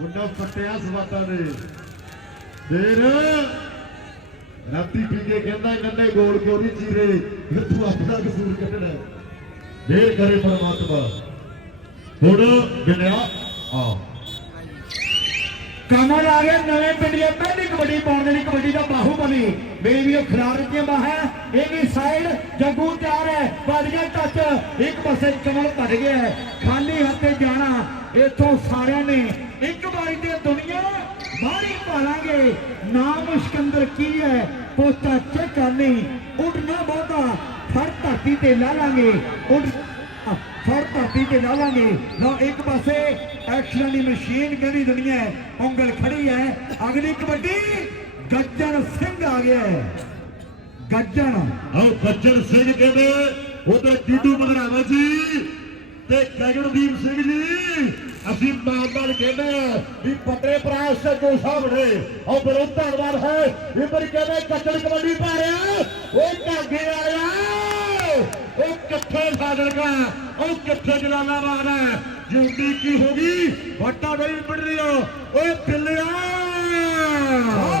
ਮੁੰਡਾ ਪੱਟਿਆ ਸਵਾਤਾਂ ਦੇ ਫੇਰ ਰਾਤੀ ਪੀ ਕੇ ਕਹਿੰਦਾ ਕੰਨੇ ਗੋਲ ਕਿਉਂ ਨਹੀਂ ਚੀਰੇ? ਫਿਰ ਤੂੰ ਆਪਣਾ ਕਸੂਰ ਕੱਢਣਾ ਫੇਰ ਕਰੇ ਪਰਮਾਤਮਾ। ਹੁਣ ਗਿਣਿਆ, ਆ। ਕਮਲ ਆ ਗਿਆ ਨਵੇਂ ਪਿੰਡ ਦੀ ਪਹਿਲੀ ਕਬੱਡੀ ਪਾਉਣ ਦੇ ਲਈ ਕਬੱਡੀ ਦਾ ਬਾਹੂ ਬਣੀ। ਮੇਰੀ ਵੀ ਖਿਲਾਰ ਦਿੱਤੀਆਂ ਬਾਹਾਂ ਇਹ ਵੀ ਸਾਈਡ ਜੱਗੂ ਤਿਆਰ ਹੈ। ਵੱਜ ਗਿਆ ਟੱਚ। ਇੱਕ ਪਾਸੇ ਕਮਲ ਭੱਜ ਗਿਆ ਖਾਲੀ ਹੱਥੇ ਜਾਣਾ ਇੱਥੋਂ ਸਾਰਿਆਂ ਨੇ। ਬਾਹਰੀ ਨਾਮ ਸਿਕੰਦਰ ਕੀ ਹੈ? ਪੋਸਟਾ ਚੈੱਕ ਕਰਨੀ। ਉੱਡਣਾ ਬਹੁਤਾ। ਫੜ ਧਰਤੀ ਤੇ ਲਾ ਲਾਂਗੇ। ਉੱਡ ਫੜ ਧਰਤੀ ਤੇ ਲਾਵਾਂਗੇ ਲਓ ਇੱਕ ਪਾਸੇ ਐਕਸ਼ਨ ਦੀ ਮਸ਼ੀਨ ਕਹਿੰਦੀ ਦੁਨੀਆ ਉਂਗਲ ਖੜੀ ਹੈ। ਅਗਲੀ ਕਬੱਡੀ ਗੱਜਣ ਸਿੰਘ ਆ ਗਿਆ ਹੈ। ਗੱਜਣ। ਆਓ ਬੱਚਨ ਸਿੰਘ ਕਹਿੰਦੇ, ਉਧਰ ਟੀਟੂ ਮਧਰਾਵਾ ਜੀ ਤੇ ਗਗਨਦੀਪ ਸਿੰਘ ਜੀ। ਅਸੀਂ ਮਾਨਦਾਰ ਕਹਿੰਦੇ ਆ ਵੀ ਪੱਟੇ ਪ੍ਰਾਸ ਸੇ ਜੋ ਸਾਹਮਣੇ ਉਹ ਬੜਾ ਧੰਨਵਾਦ ਹੈ। ਇਹ ਪਰ ਕਹਿੰਦੇ ਕੱਟੜ ਕਬੱਡੀ ਪਾ ਰਿਹਾ ਉਹ ਕਾਗੇ ਆਇਆ। ਉਹ ਕਿੱਥੇ ਫਾਜ਼ਿਲਕਾ ਉਹ ਕਿੱਥੇ ਜਲਾਲਾਬਾਦ ਹੈ ਜਿਉਂਦੀ ਕੀ ਹੋ ਗਈ? ਵੱਟਾ ਨਹੀਂ ਮਿਲ ਰਿਹਾ ਓਏ ਆਹ ਪਿੱਲਿਆ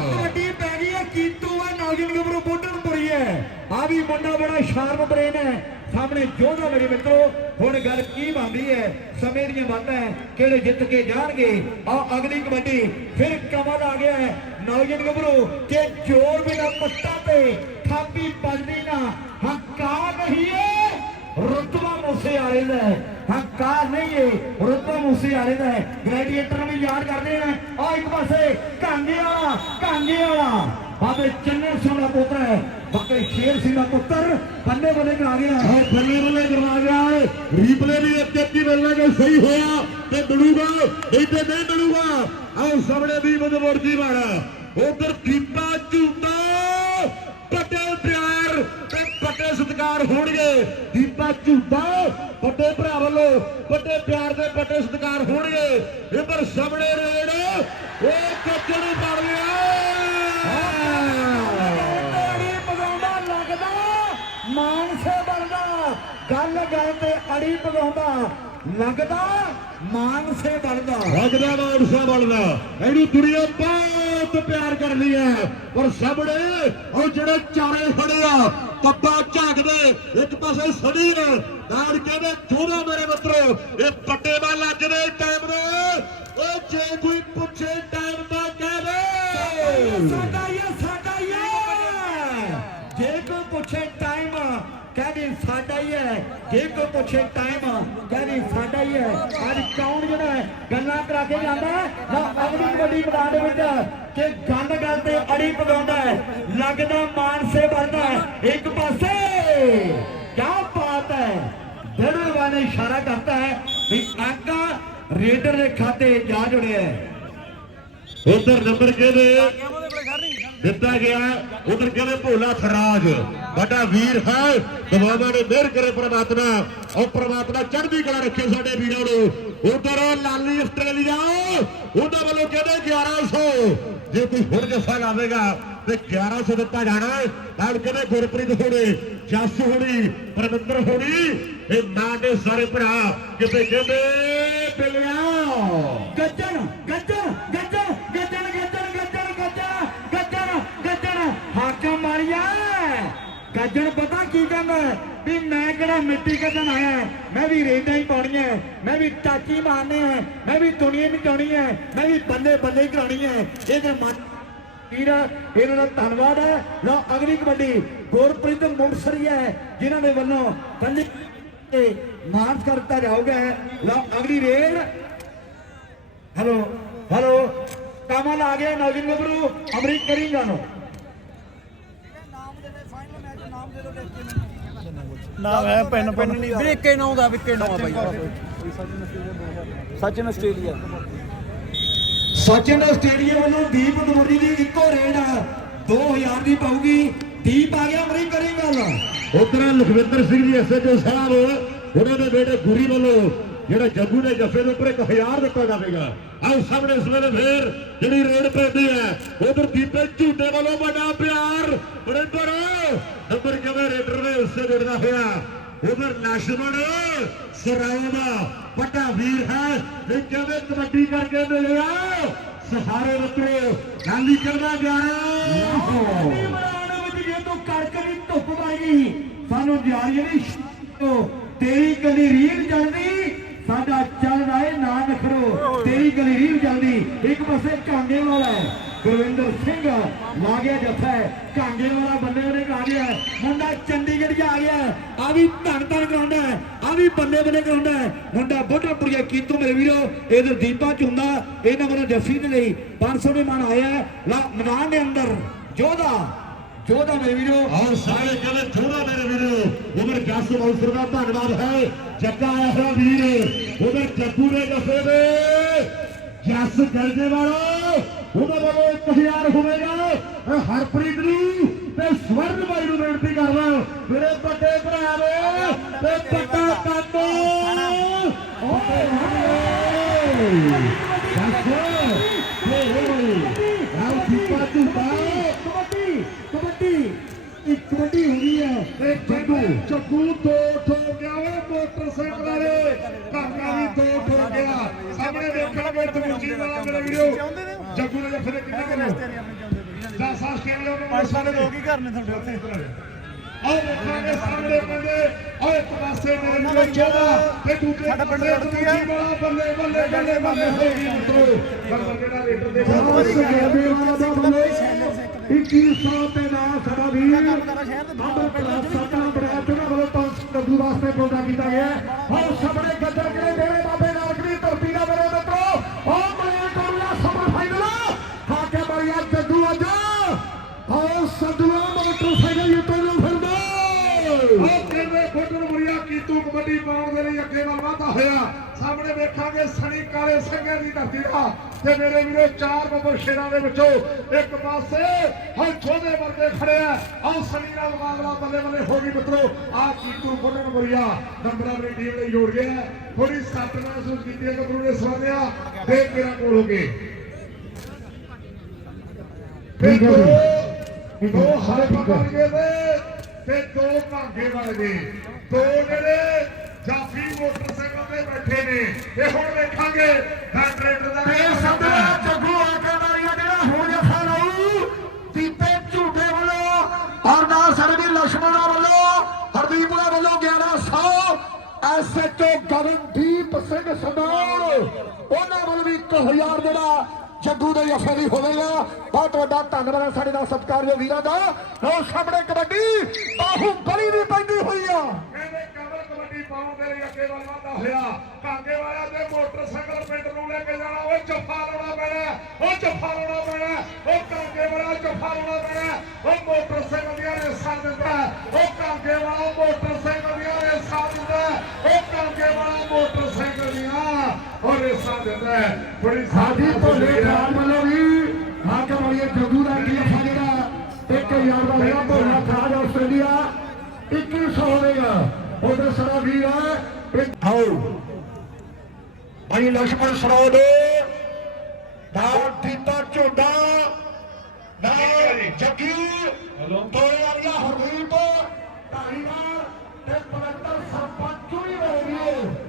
ਕਬੱਡੀ ਪੈ ਗਈ ਹੈ, ਕੀਤੂ ਹੈ ਨਾਗਿਨ ਗੱਭਰੂ ਬੋਟਨ ਪੁਰੀ ਹੈ। ਆ ਵੀ ਮੁੰਡਾ ਬੜਾ ਸ਼ਾਰਪ ਬ੍ਰੇਨ ਹੈ। ਸਾਹਮਣੇ ਜੋਧਾ ਮੇਰੇ ਮਿੱਤਰੋ, ਹੁਣ ਗੱਲ ਕੀ ਬਣਦੀ ਹੈ? ਸਮੇਂ ਦੀਆਂ ਬਾਤਾਂ ਹੈ, ਕਿਹੜੇ ਜਿੱਤ ਕੇ ਜਾਣਗੇ? ਆ ਅਗਲੀ ਕਬੱਡੀ ਫਿਰ ਕਮਲ ਆ ਗਿਆ ਹੈ। ਨਾਗਿਨ ਗੱਭਰੂ ਕਿ ਜੋਰ ਬਿਨਾ ਪੱਟਾ ਤੇ ਥਾਪੀ ਪੱਜਦੀ ਨਾ। ਹੰਕਾਰ ਨਹੀਂ ਹੈ, ਰੁਤਬਾ ਮੂਸੇ ਵਾਲੇ ਦਾ ਹੈ। ਹੰਕਾਰ ਨਹੀਂ ਏ ਰੁਤਬਾ ਮੂਸੇ ਵਾਲੇ ਦਾ ਗ੍ਰੈਜੂਏਟਰ ਗ੍ਰੈਡੀਏਟਰ ਵੀ ਯਾਦ ਕਰਦੇ ਆ ਆ ਇੱਕ ਪਾਸੇ ਕਾਂਗੇ ਵਾਲਾ ਕਾਂਗੇ ਵਾਲਾ। ਬਾਬੇ ਚੰਨਨ ਸਿੰਘ ਦਾ ਪੁੱਤਰ ਹੈ, ਬਾਬੇ ਸ਼ੇਰ ਸਿੰਘ ਦਾ ਪੁੱਤਰ, ਬੰਨੇ ਬੰਨੇ ਕਰਾ ਗਿਆ। ਔਰ ਬੱਲੇ ਬੱਲੇ ਕਰਵਾ ਗਿਆ ਹੈ ਰੀਪਲੇ ਵੀ ਇੱਥੇ ਕੀ ਮਿਲਣਾ ਕਿ ਸਹੀ ਹੋਇਆ ਤੇ ਮਿਲੂਗਾ ਨਹੀਂ ਤੇ ਨਹੀਂ ਮਿਲੂਗਾ ਆਓ ਸਾਹਮਣੇ ਦੀ ਮਦਵਰਜੀ ਮਾਰਾ ਉਧਰ ਦੀਪਾ ਝੂਟਾ ਪਟੇਲ ਪਿਆਰ ਤੇ ਪਟੇ ਸਤਕਾਰ ਹੋਣਗੇ। ਦੀਪਾ ਝੂਟਾ ਵੱਡੇ ਭਰਾ ਵੱਲੋਂ ਵੱਡੇ ਪਿਆਰ ਤੇ ਵੱਡੇ ਸਤਕਾਰ ਹੋਣਗੇ। ਇਧਰ ਸਾਹਮਣੇ ਰੇਡ ਉਹ ਕੱਚੜ ਪੜ ਗਿਆ ਅੜੀ ਪਗਾਉਂਦਾ ਲੱਗਦਾ ਮਾਨਸੇ ਬਣਦਾ ਗੱਲ ਗੱਲ ਤੇ ਪਗਾਉਂਦਾ ਲੱਗਦਾ ਮਾਨਸੇ ਬਣਦਾ। ਰਗਦਾ ਮਾਨਸਾ ਬਣਦਾ। ਇਹਨੂੰ ਦੁਨੀਆ ਬਹੁਤ ਪਿਆਰ ਕਰਦੀ ਹੈ। ਪਰ ਸਾਹਮਣੇ ਉਹ ਜਿਹੜੇ ਚਾਰੇ ਖੜੇ ਆ ਤੱਬਾ ਝਾਕਦੇ ਇੱਕ ਪਾਸੇ ਸੜੀ ਨੇ ਨਾਲ ਕਹਿੰਦੇ ਥੋੜਾ ਮੇਰੇ ਮਿੱਤਰੋ ਇਹ ਪੱਟੇ ਵੱਲ ਅੱਜ ਦੇ ਟਾਈਮ ਦੇ ਉਹ ਜੇ ਕੋਈ ਪੁੱਛੇ ਟਾਈਮ ਦਾ। ਕਹਵੇ ਸਾਡਾ ਜੇ ਕੋਈ ਪੁੱਛੇ ਟਾਈਮ ਕਹਿੰਦੇ ਸਾਡਾ ਹੀ ਹੈ। ਅੱਜ ਕੌਣ ਜਿਹੜਾ ਹੈ? ਗੱਲਾਂ ਕਰਾ ਕੇ ਜਾਂਦਾ ਨਾ ਅਗਲੀ ਕਬੱਡੀ ਮੈਦਾਨ ਦੇ ਵਿੱਚ ਕਿ ਗੱਲ ਗੱਲ ਤੇ ਅੜੀ ਪਗਾਉਂਦਾ ਹੈ? ਲੱਗਦਾ ਮਾਨਸੇ ਵਰਦਾ ਹੈ। ਇੱਕ ਪਾਸੇ ਕੀ ਬਾਤ ਹੈ। ਦਿਲਵਾ ਨੇ ਇਸ਼ਾਰਾ ਕਰਤਾ ਹੈ ਵੀ ਆਗਾ ਰੇਡਰ ਦੇ ਖਾਤੇ ਜਾ ਜੁੜਿਆ ਹੈ। ਉਧਰ ਨੰਬਰ ਕਿਹਦੇ? ਦਿੱਤਾ ਗਿਆ। ਉਧਰ ਕਹਿੰਦੇ ਭੋਲਾ ਥਰਾਜ ਵੱਡਾ ਵੀਰ ਹੈ ਦਵਾਵਾਂ ਨੇ ਮਿਹਰ ਕਰੇ ਪ੍ਰਮਾਤਮਾ। ਉਹ ਪ੍ਰਮਾਤਮਾ ਚੜ੍ਹਦੀ ਕਲਾ ਰੱਖੇ ਸਾਡੇ ਵੀਰਾਂ ਨੂੰ। ਉਧਰ ਲਾਲੀ ਆਸਟ੍ਰੇਲੀਆ ਉਹਦਾ ਵੱਲੋਂ ਕਹਿੰਦੇ 1100 ਜੇ ਕੋਈ ਹੁਣ ਜੱਫਾ ਲਾਵੇਗਾ, ਤੇ 1100 ਦਿੱਤਾ ਜਾਣਾ ਨਾਲ ਕਹਿੰਦੇ ਗੁਰਪ੍ਰੀਤ ਹੋਣੀ, ਜੱਸ ਹੋਣੀ, ਪਰਮਿੰਦਰ ਹੋਣੀ, ਇਹ ਮਾਂ ਦੇ ਸਾਰੇ ਭਰਾ ਕਿਤੇ ਕਹਿੰਦੇ ਪਿਲਿਆ ਗੱਜਣ ਗੱਜਣ ਗੱਜਣ ਗੱਜਣ ਗੱਜਣ ਗੱਜਣ ਗੱਜਣ ਹਾਕਮ ਮਾਰੀਆ ਗੱਜਣ ਪਤਾ ਕੀ ਕਹਿੰਦਾ ਵੀ ਮੈਂ ਕਿਹੜਾ ਮਿੱਟੀ ਕੱਢਣ ਆਇਆ ਮੈਂ ਵੀ ਰੇਡਾਂ ਹੀ ਪਾਉਣੀਆਂ ਮੈਂ ਵੀ ਟਾਕੀ ਮਾਰਨੇ ਆ ਮੈਂ ਵੀ ਦੁਨੀਆ ਮਚਾਉਣੀ ਹੈ। ਮੈਂ ਵੀ ਬੰਦੇ ਬੰਦੇ ਕਰਾਉਣੀ ਹੈ। ਇਹਦੇ ਮਨ ਵੀਰ, ਇਹਨਾਂ ਦਾ ਧੰਨਵਾਦ ਹੈ। ਲਓ, ਅਗਲੀ ਕਬੱਡੀ ਗੁਰਪ੍ਰੀਤ ਮੁੰਡਸਰੀਆ ਹੈ, ਜਿਨ੍ਹਾਂ ਦੇ ਵੱਲੋਂ ਬੰਦੇ ਤੇ ਮਾਰਚ ਕਰਤਾ ਜਾਊਗਾ ਲਓ, ਅਗਲੀ ਰੇਡ ਹੈਲੋ ਹੈਲੋ। ਕਮਲ ਆ ਗਿਆ ਨੌਜਨ ਗੱਭਰੂ ਅਮਰੀਕ ਕਰਿੰਗਾ ਨੂੰ ਨਾਮ ਹੈ ਪੈਨ ਪੈਨ ਨਹੀਂ ਵੀਰੇ ਇੱਕੇ ਨਾਮ ਦਾ ਵਿੱਕੇ ਨਾਮ ਆ ਬਾਈ। ਸਚਿਨ ਆਸਟ੍ਰੇਲੀਆ। ਸਚਿਨ ਸਟੇਡੀਅਮ ਵੱਲੋਂ ਦੀਪ ਦਮੋਰੀ ਦੀ ਇੱਕੋ ਰੇਡ 2000 ਦੀ ਪਾਊਗੀ। ਦੀਪ ਆ ਗਿਆ ਅਮਰੀਕ ਕਰਿੰਗਾ ਨੂੰ ਉਧਰ ਲਖਵਿੰਦਰ ਸਿੰਘ ਜੀ ਐਸਐਚਓ ਸਾਹਿਬ ਉਹਨਾਂ ਦੇ ਬੇਟੇ ਗੁਰੀ ਵੱਲੋਂ ਜਿਹੜਾ ਜੱਗੂ ਦੇ ਜੱਫੇ ਦੇ ਉੱਪਰ ਇੱਕ 1000 ਦਿੱਤਾ ਜਾਵੇਗਾ। ਆਓ ਸਾਹਮਣੇ ਇਸ ਵੇਲੇ ਫੇਰ ਜਿਹੜੀ ਰੇਡ ਪੈਂਦੀ ਹੈ, ਉਧਰ ਦੀਪੇ ਝੂਟੇ ਵੱਲੋਂ ਵੱਡਾ ਪਿਆਰ। ਬਰਿੰਦਰ ਨੰਬਰ ਕਿਵੇਂ ਰੇਡਰ ਦੇ ਹਿੱਸੇ ਜੁੜਦਾ ਹੋਇਆ? ਉਧਰ ਲక్ష్మణ ਸਰਾਉ ਦਾ ਵੱਡਾ ਵੀਰ ਹੈ। ਇਹ ਕਿਵੇਂ ਕਬੱਡੀ ਕਰਕੇ ਮਿਲਿਆ? ਸਹਾਰੇ ਮਿੱਤਰੋ ਗਾਲੀ ਕਰਦਾ ਗਿਆਰਾ ਵਿੱਚ ਧੁੱਪ ਪਾਈ ਸਾਨੂੰ ਯਾਰ ਜਿਹੜੀ ਤੇਰੀ ਕਦੀ ਰੀਲ ਜਲਦੀ ਸਾਡਾ ਚੱਲਦਾ ਏ ਨਾ ਨਖਰੋ ਤੇਰੀ ਗਲੀ ਜਲਦੀ ਇੱਕ ਪਾਸੇ ਕਾਂਗੇ ਵਾਲਾ ਹੈ। ਗੁਰਵਿੰਦਰ ਸਿੰਘ ਲਾ ਗਿਆ ਜੱਫਾ ਹੈ। ਕਾਂਗੇ ਵਾਲਾ ਬੰਦੇ ਉਹਨੇ ਲਾ ਗਿਆ ਮੁੰਡਾ ਚੰਡੀਗੜ੍ਹ ਜਾ ਆ ਗਿਆ ਆ ਵੀ ਧੰਨ ਧੰਨ ਕਰਾਉਂਦਾ ਹੈ। ਆ ਵੀ ਬੰਦੇ ਬੰਦੇ ਕਰਾਉਂਦਾ ਹੈ। ਮੁੰਡਾ ਬੋਟਾਪੁਰੀਆ ਕੀਤੂ ਮੇਰੇ ਵੀਰੋ। ਇਧਰ ਦੀਪਾ ਝੁੰਦਾ। ਇਹਨਾਂ ਵੱਲੋਂ ਜੱਫੀ ਦੇ ਲਈ 500 ਦੇ ਮਨ ਆਇਆ ਹੈ। ਲਾ ਮੈਦਾਨ ਦੇ ਅੰਦਰ ਜੋਧਾ। ਜੋਧਾ ਮੇਰੇ ਵੀਰੋ। ਔਰ ਸਾਰੇ ਕਹਿੰਦੇ ਥੋੜਾ ਮੇਰੇ ਵੀਰੋ। ਉਧਰ ਜੱਸ ਮੌਸਰ ਦਾ ਧੰਨਵਾਦ ਹੈ। ਜੱਗਾ ਆਇਆ ਹੋਇਆ ਵੀਰ ਉਧਰ ਜੱਗੂ ਦੇ ਜੱਫੇ ਦੇ। ਜੱਸ ਗਰਜੇ ਵਾਲਾ ਉਹਨਾਂ ਵੱਲੋਂ 1000 ਹੋਵੇਗਾ। ਇਹ ਹਰਪ੍ਰੀਤ ਨੂੰ ਤੇ ਸਵਰਨ ਬਾਈ ਨੂੰ ਬੇਨਤੀ ਕਰਦਾ ਮੇਰੇ ਵੱਡੇ ਭਰਾ ਨੇ ਤੇ ਵੱਡਾ ਕੰਮ ਓਏ ਹੋਏ ਜੱਸ ਓਏ ਹੋਏ ਰਾਉ ਦੀਪਾ ਝੂਟਾ ਕਬੱਡੀ ਕਬੱਡੀ ਕਬੱਡੀ ਹੋ ਗਈ ਹੈ। ਇਹ ਜੱਗੂ ਜੱਗੂ ਦੋ ਠੋ ਗਿਆ ਓਏ ਮੋਟਰਸਾਈਕਲ ਵਾਲੇ। ਕਾਕਾ ਵੀ ਦੋ ਠੋ ਗਿਆ। ਸਾਹਮਣੇ ਦੇਖਾਂਗੇ ਤਮੂਚੀ ਵਾਲਾ ਮੇਰੇ ਵੀਰੋ ਜੱਗੂ ਨੇ ਜੱਫੇ ਦੇ ਕਿੰਨੇ ਕਰੋ 10 ਆਸਟ੍ਰੇਲੀਆ ਨੂੰ? ਲੋਕ ਹੀ ਘਰ ਨੇ ਤੁਹਾਡੇ ਉੱਥੇ। ਆਓ ਦੇਖਾਂਗੇ ਸਾਹਮਣੇ ਬੰਦੇ ਓਏ ਇੱਕ ਪਾਸੇ ਵੀਰੋ 14 ਤੇ ਦੂਜੇ ਸਾਡਾ ਪਿੰਡ। ਤਮੂਚੀ ਵਾਲਾ ਬੱਲੇ ਬੱਲੇ ਬੱਲੇ ਬੱਲੇ ਹੋ ਗਈ ਮਿੱਤਰੋ। ਪਰ ਜਿਹੜਾ ਰੇਡਰ ਦੇ ਬੱਲੇ 2100 ਤੇ ਨਾ ਸਾਡਾ ਵੀਰ। ਅੰਦਰ ਕਲਾਸ ਸਤਨਾ ਬੜਾ ਚੁਣਾ ਵੱਲੋਂ 500 ਕੱਦੂ ਵਾਸਤੇ ਪ੍ਰੋਗਰਾਮ ਕੀਤਾ ਗਿਆ। ਹਰ ਸਾਹਮਣੇ ਗੱਦਰ ਕਿਲੇ ਡੇਰੇ ਬਾਬੇ ਨਾਨਕ ਦੀ ਧਰਤੀ ਦਾ ਮੇਰੇ ਮਿੱਤਰੋ ਹੋ ਮਲੇ ਕੋਲਾ ਸਬਰ ਫਾਈਨਲ ਹਾਕੇ ਮਰਿਆ ਜੱਗੂ ਅੱਜ ਹੋ ਸਦਵਾ ਮੋਟਰਸਾਈਕਲ ਯੂਟਰ ਨੂੰ ਫਿਰਦਾ ਉਹ ਕਿਵੇਂ ਫੋਟੋ ਮੁਰੀਆ ਕੀਤੂ ਕਬੱਡੀ ਪਾਉਣ ਦੇ ਲਈ ਅੱਗੇ ਵੱਲ ਵਾਧਾ ਹੋਇਆ। ਸਾਹਮਣੇ ਵੇਖਾਂਗੇ ਸਣੀ ਕਾਲੇ ਸਿੰਘਾਂ ਦੀ ਧਰਤੀ ਦਾ। ਤੇ ਮੇਰੇ ਵੀਰੋ ਚਾਰ ਨੰਬਰ ਸ਼ੇਰਾਂ ਦੇ ਵਿੱਚੋਂ ਇੱਕ ਪਾਸੇ ਹਰ ਛੋਦੇ ਵਰਗੇ ਖੜਿਆ ਆਹ ਸਣੀ ਨਾਲ ਮੁਕਾਬਲਾ ਬੱਲੇ ਬੱਲੇ ਹੋ ਗਈ ਮਿੱਤਰੋ। ਆਹ ਕੀਤੂ ਫੋਟੋ ਮੁਰੀਆ ਨੰਬਰਾਂ ਦੀ ਟੀਮ ਲਈ ਜੋੜ ਗਿਆ। ਥੋੜੀ ਸੱਟ ਮਹਿਸੂਸ ਕੀਤੀ ਹੈ ਗੱਭਰੂ ਨੇ ਸਵਾਰਿਆ ਦੇਖ ਮੇਰਾ ਕੋਲ ਹੋ ਗਏ। ਠੀਕ ਹੈ ਦੋ ਜੀ। ਦੋ ਹਰੇ ਬਣ ਗਏ ਨੇ। ਤੇ ਦੋ ਭਾਂਗੇ ਬਣਦੇ ਦੋ ਜਿਹੜੇ ਜਾਫੀ ਮੋਟਰਸਾਈਕਲ ਤੇ ਬੈਠੇ ਨੇ। ਤੇ ਹੁਣ ਵੇਖਾਂਗੇ ਟਰੈਕਟਰ ਦਾ ਇਹ ਸਦਰਾ ਜੱਗੂ ਆਕਾਂਦਾਰੀਆ ਜਿਹੜਾ ਹੋ ਗਿਆ ਸਾਰੂ ਦੀਪੇ ਝੂਟੇ ਵੱਲੋਂ ਔਰ ਨਾਲ ਸਾਡੇ ਲక్ష్ਮਣਾ ਵੱਲੋਂ, ਹਰਦੀਪ ਦੇ ਵੱਲੋਂ 1100 ਐਸਐਚਓ ਗਗਨਦੀਪ ਸਿੰਘ ਸਮਾਲ ਉਹਨਾਂ ਵੱਲ ਵੀ 1000 ਜਿਹੜਾ ਜੱਗੂ ਦੇ ਜਫੇ ਦੀ ਹੋਵੇਗਾ ਬਹੁਤ ਵੱਡਾ ਧੰਨਵਾਦ ਸਾਡੇ ਨਾਲ ਸਤਿਕਾਰਯੋਗ ਵੀਰਾਂ ਦਾ। ਉਹ ਸਾਹਮਣੇ ਕਬੱਡੀ, ਬਾਹੂ ਬਲੀ ਵੀ ਪੈਂਦੀ ਹੋਈ ਆ। ਕਹਿੰਦੇ ਕਬਰ ਕਬੱਡੀ ਪਾਉਣ ਦੇ ਅੱਗੇ ਵੱਲ ਵਾਧਾ ਹੋਇਆ। ਕਾਂਗੇ ਵਾਲਾ ਤੇ ਮੋਟਰਸਾਈਕਲ ਪਿੰਡ ਨੂੰ ਲੈ ਕੇ ਜਾਣਾ। ਓਏ ਜੱਫਾ ਲਾਉਣਾ ਪੈਣਾ। ਓ ਜੱਫਾ ਲਾਉਣਾ ਪੈਣਾ। ਓ ਕਾਂਗੇ ਵਾਲਾ ਜੱਫਾ ਲਾਉਣਾ ਪੈਣਾ। ਓ ਮੋਟਰਸਾਈਕਲ ਦੀਆਂ ਰੇਸਾਂ ਦਿੰਦਾ। ਓ ਕਾਂਗੇ ਵਾਲਾ ਮੋਟਰਸਾਈਕਲ ਦੀਆਂ ਰੇਸਾਂ ਦਿੰਦਾ। ਓ ਕਾਂਗੇ ਵਾਲਾ ਮੋਟਰਸਾਈਕਲ ਔਰ ਹਿੱਸਾ ਦਿੰਦਾ ਹੈ। ਬੜੀ ਸਾਡੀ ਭੋਲੇ ਰਾਮ ਵੱਲੋਂ ਵੀ ਹਾਕਮ ਵਾਲੀ ਜੱਗੂ ਦਾ ਟੀਫਾ ਜਿਹੜਾ ਇੱਕ ਯਾਰ ਦਾ ਹੋਇਆ ਭੋਲਾ ਖਾਜ ਆਸਟ੍ਰੇਲੀਆ 2100 ਹੋਵੇਗਾ। ਉਹਦਾ ਸਾਰਾ ਵੀਰ ਹੈ ਆਓ। ਭਾਈ ਲక్ష్మణ ਸਰੋਦ। ਦਾ ਦਿੱਤਾ ਝੋਡਾ ਨਾ ਜੱਗੀ। ਦੋ ਵਾਰੀਆ ਹਰਦੀਪ। ਧਾਰੀਵਾਲ ਤੇ ਪਵਿੱਤਰ ਸਰਪੰਚ ਵੀ ਹੋ ਗਏ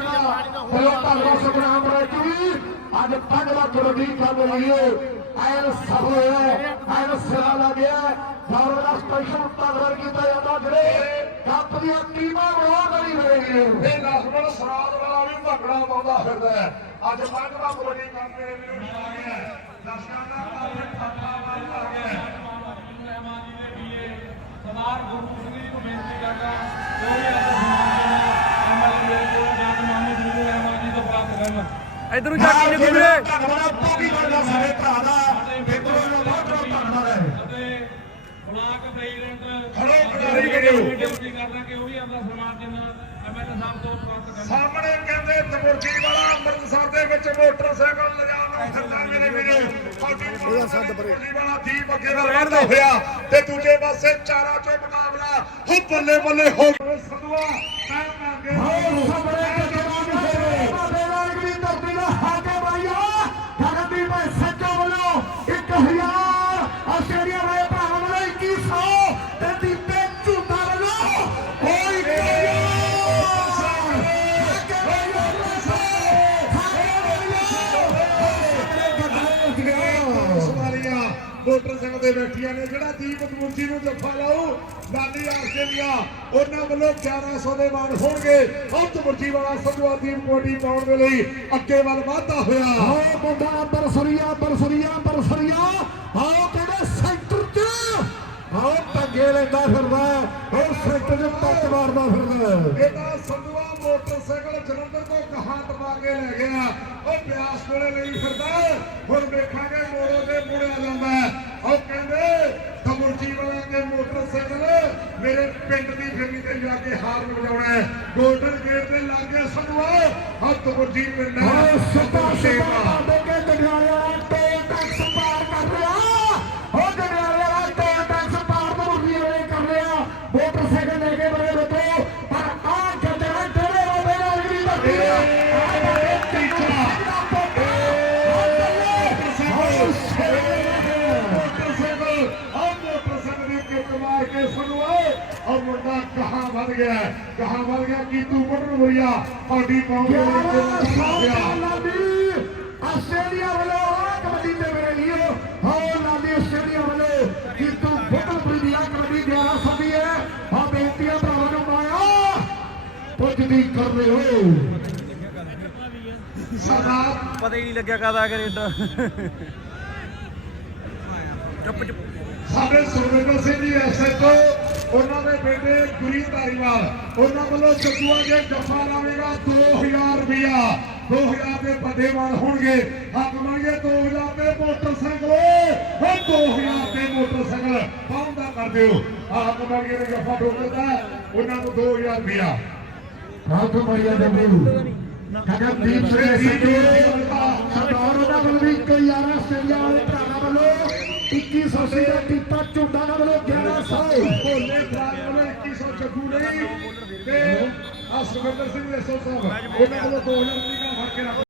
ਧੰਨਵਾਦ ਸੁਖਨਾਮ ਰਾਜੀ ਅੱਜ ਪੰਜ ਲੱਖ ਰੁਪਏ ਕੰਮ ਲਈਏ ਐਨ ਸਫਲ ਹੋਇਆ ਐਨ ਸਿਰਾ ਲੱਗਿਆ ਦੌਰ ਦਾ ਸਪੈਸ਼ਲ ਧੰਨਵਾਦ ਕੀਤਾ ਜਾਂਦਾ ਜਿਹੜੇ ਕੱਪ ਦੀਆਂ ਟੀਮਾਂ ਬਹੁਤ ਬੜੀ ਹੋਏਗੀ ਇਹ ਲਖਮਣ ਸਰਾਦ ਵਾਲਾ ਵੀ ਭੰਗੜਾ ਪਾਉਂਦਾ ਫਿਰਦਾ ਹੈ ਅੱਜ ਪੰਜਵਾਂ ਕਬੱਡੀ ਕੰਮ ਮੇਰੇ ਵੀਰੋ ਆ ਗਿਆ ਦਰਸ਼ਕਾਂ ਦਾ ਕਾਫੀ ਠੱਠਾ ਵੱਲ ਆ ਗਿਆ ਹੈ। ਸਰਦਾਰ ਗੁਰੂ ਸਿੰਘ ਜੀ ਨੂੰ ਬੇਨਤੀ ਕਰਦਾ ਜੋ ਵੀ ਇਧਰੋਂ ਜਾ ਕੇ ਜੱਗੂ ਵੀਰੇ ਧੰਨਵਾਦ ਪੂਰੀ ਕਰਦਾ ਸਾਰੇ ਭਰਾ ਦਾ ਮਿੱਤਰੋ ਦਾ ਬਹੁਤ ਬਹੁਤ ਧੰਨਵਾਦ ਹੈ ਅਤੇ ਬਲਾਕ ਪ੍ਰੈਜ਼ੀਡੈਂਟ ਖੜੋ ਖਿਡਾਰੀ ਵੀਰੋ। ਬੇਨਤੀ ਕਰਦਾ ਕਿ ਉਹ ਵੀ ਆਪਣਾ ਸਨਮਾਨ ਚਿੰਨ੍ਹ ਐਮਐਲਏ ਸਾਹਿਬ ਤੋਂ ਪ੍ਰਾਪਤ ਕਰਨ ਸਾਹਮਣੇ ਕਹਿੰਦੇ ਤਮੁਰਜੀ ਵਾਲਾ ਅੰਮ੍ਰਿਤਸਰ ਦੇ ਵਿੱਚ ਮੋਟਰਸਾਈਕਲ ਲਿਜਾਣ ਨੂੰ ਫਿਰਦਾ ਮੇਰੇ ਵੀਰੋ ਸੱਦ ਪਰੇ ਵਾਲਾ ਦੀਪ ਅੱਗੇ ਦਾ। ਵਾਧਾ ਹੋਇਆ ਤੇ ਦੂਜੇ ਪਾਸੇ ਚਾਰਾ ਚੋਂ ਮੁਕਾਬਲਾ ਹੋ ਬੱਲੇ ਬੱਲੇ ਹੋ ਸਦਵਾ ਮੈਂ ਮੰਗੇ ਆਓ ਸਾਹਮਣੇ ਜਵਾਨ ਹੋਵੇ 加油 ਤੇ ਬੈਠੀਆਂ ਨੇ ਜਿਹੜਾ ਦੀਪਕ ਮੁੰਚੀ ਨੂੰ ਜੱਫਾ ਲਾਉ ਲਾਲੀ ਆਸਟ੍ਰੇਲੀਆ ਉਹਨਾਂ ਵੱਲੋਂ 1100 ਦੇ ਮਾਨ ਹੋਣਗੇ। ਹੱਥ ਮੁਰਜੀ ਵਾਲਾ ਸੰਧੂਆ ਦੀਪ ਕੋਟੀ ਪਾਉਣ ਦੇ ਲਈ ਅੱਗੇ ਵੱਲ ਵਾਧਾ ਹੋਇਆ। ਆਓ ਮੁੰਡਾ ਬਰਸਰੀਆ ਬਰਸਰੀਆ ਬਰਸਰੀਆ। ਆਓ ਕਹਿੰਦੇ ਸੈਂਟਰ 'ਚ। ਆਓ ਟੰਗੇ ਲੈਂਦਾ ਫਿਰਦਾ ਉਹ ਸੈਂਟਰ 'ਚ ਪੱਟ ਮਾਰਦਾ ਫਿਰਦਾ ਇਹਦਾ ਸੰਧੂਆ ਮੋਟਰਸਾਈਕਲ ਜਲੰਧਰ ਤੋਂ ਕਹਾਂ ਟਪਾ ਕੇ ਲੈ ਗਿਆ। ਉਹ ਬਿਆਸ ਕੋਲੇ ਲਈ ਫਿਰਦਾ ਹੁਣ ਵੇਖਾਂਗੇ ਮੋੜੋ ਦੇ ਮੁੜਿਆ ਜਾਂਦਾ ਹੈ। ਉਹ ਕਹਿੰਦੇ ਕਮੁਰਜੀ ਵਾਲਿਆਂ ਦੇ ਮੋਟਰਸਾਈਕਲ ਮੇਰੇ ਪਿੰਡ ਦੀ ਫਿਰਨੀ ਤੇ ਜਾ ਕੇ ਹਾਰਨ ਵਜਾਉਣਾ ਹੈ ਗੋਲਡਨ ਗੇਟ ਦੇ ਲਾਗੇ ਸੰਧੂਆ ਹੱਥ ਮੁਰਜੀ ਪਿੰਡ ਹੈ। ਸੱਤਾ ਸੇਵਾ। ਦੇ ਕੇ ਜਗਿਆਲੇ ਵੱਧ ਗਿਆ? ਕਹਾਂ ਵੱਧ ਗਿਆ ਕੀ ਤੂੰ ਬਟਨ ਹੋਇਆ ਔਡੀ ਪਾਉਂ ਦੇ ਆਸਟ੍ਰੇਲੀਆ ਵੱਲੋਂ ਕਬੱਡੀ ਤੇ ਮੇਰੇ ਲਈ ਹਾਂ ਲਾਲੀ ਆਸਟ੍ਰੇਲੀਆ ਵੱਲੋਂ ਕਿ ਤੂੰ ਬੁੱਟਲਪੁਰੀ ਦੀ ਆਹ ਕਬੱਡੀ 11 ਸਦੀ ਹੈ। ਹਾਂ ਬੇਨਤੀਆਂ ਭਰਾਵਾਂ ਨੂੰ ਮਾਇਆ ਪੁੱਜਦੀ ਕਰ ਰਹੇ ਹੋ। ਸਰਦਾਰ ਪਤਾ ਹੀ ਨਹੀਂ ਲੱਗਿਆ ਕਦਾ ਕੈਨੇਡਾ ਚੁੱਪ ਚੁੱਪ। ਸਾਡੇ ਸੁਰਵਿੰਦਰ ਸਿੰਘ ਜੀ ਐਸਐਚਓ ਉਹਨਾਂ ਦੇ ਬੇਟੇ ਗੁਰੀ ਧਾਰੀਵਾਲ ਉਹਨਾਂ ਵੱਲੋਂ ਜੱਗੂਆ ਦੇ ਜੱਫਾ ਲਾਵੇਗਾ 2000 ਰੁਪਇਆ 2000 ਦੇ ਪੱਦੇਵਾਲ ਹੋਣਗੇ। ਹੱਕ ਮੰਗੇ 2000 ਦੇ ਮੋਟਰਸਾਈਕਲ। ਹੋ 2000 ਦੇ ਮੋਟਰਸਾਈਕਲ। ਪਾਉਂਦਾ ਕਰ ਦਿਓ। ਹੱਕ ਮੰਗੇ ਦੇ ਜੱਫਾ ਠੋਕ ਦਿੱਤਾ ਉਹਨਾਂ ਨੂੰ 2000 ਰੁਪਇਆ ਹੱਥ ਮਾਰਿਆ ਜਾਂਦੇ ਕਹਿੰਦਾ ਦੀਪ ਸਿੰਘ ਸੱਜੇ ਸਰਦਾਰ ਉਹਨਾਂ ਵੱਲੋਂ ਵੀ ਕਈ ਯਾਰ ਆਸਟ੍ਰੇਲੀਆ ਵਾਲੇ ਭਰਾਵਾਂ ਵੱਲੋਂ 2180 ਦਾ ਟੀਪਾ ਝੁੰਡਾ ਨਾਲ ਵੱਲੋਂ 1100 ਭੋਲੇ ਫਰਾਜ ਵੱਲੋਂ 2100 ਜੱਗੂ ਨਹੀਂ ਤੇ ਆ ਸੁਖਵਿੰਦਰ ਸਿੰਘ ਦੇ ਸਾਹਿਬ ਉਹਨਾਂ ਵੱਲੋਂ 2000 ਰੁਪਇਆ ਫੜ ਕੇ ਰੱਖ